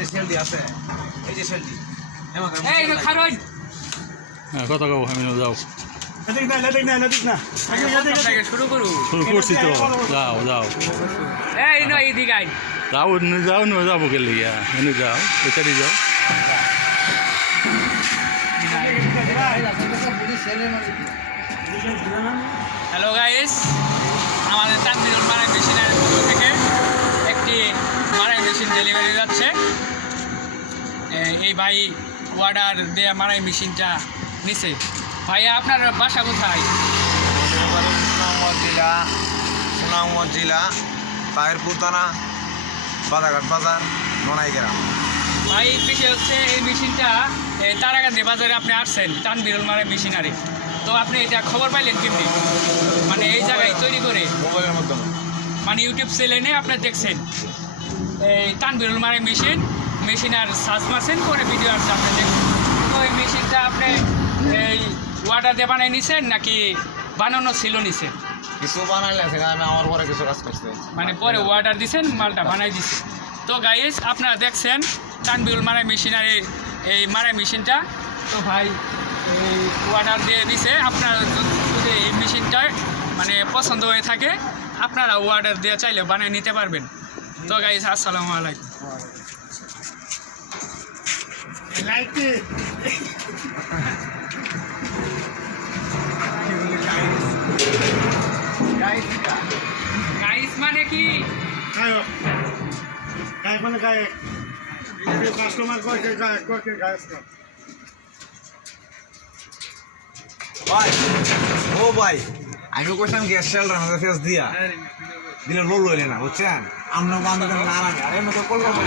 যে সেলটি আছে এই যে সেলটি কথা কও আমি যাও শুরু করু শুরু করছি তো যাও যাও এই নয় এদিকে আই যাও যাও না যাবো কে লিগা এনে যাও এটারি যাও হ্যালো গাইস আমাদের তানভীরুল মারাই মেশিনের পক্ষ থেকে একটি মারাই মেশিন ডেলিভারি যাচ্ছে এই ভাই অর্ডার দেয়া মারাই মেশিনটা নিছে ভাইয়া আপনার বাসা কোথায় সুনামগঞ্জ জেলা তাহিরপুর থানা বাদাঘাট বাজার ননাই গ্রাম। ভাই বিষয় হচ্ছে এই মেশিনটা তারাকান্দি বাজারে আপনি আসছেন তানভীরুল মারাই মেশিনারি তো আপনি এটা খবর পাইলেন কিন্তু মানে এই জায়গায় তৈরি করে মোবাইলের মাধ্যমে মানে ইউটিউব চ্যানেলে আপনি দেখছেন এই তানভীরুল মারাই মেশিন আর সার্চ মারছেন করে ভিডিও আসছে আপনি দেখছেন তো এই মেশিনটা আপনি এই অর্ডার দিয়ে বানাই নিছেন নাকি বানানো ছিল নিছেন কিছু বানাইলে আমি আমার পরে কিছু কাজ করতে মানে পরে অর্ডার দিছেন মালটা বানাই দিছে তো গাইস আপনারা দেখছেন তানভীরুল মারাই মেশিনারির এই মারাই মেশিনটা তো ভাই এই অর্ডার দিয়ে দিছে আপনারা যদি এই মেশিনটা মানে পছন্দ হয়ে থাকে আপনারা অর্ডার দিয়ে চাইলে বানিয়ে নিতে পারবেন তো গাইস আসসালামু আলাইকুম গাইস মানে কি ভাই ও ভাই আমি কইছিলাম গ্যাস সেলটা আমাদের ফেস দিয়া দিলে লোল লইলে না বুঝছেন আমরা বান্ধব না আরে মতো কলকাতা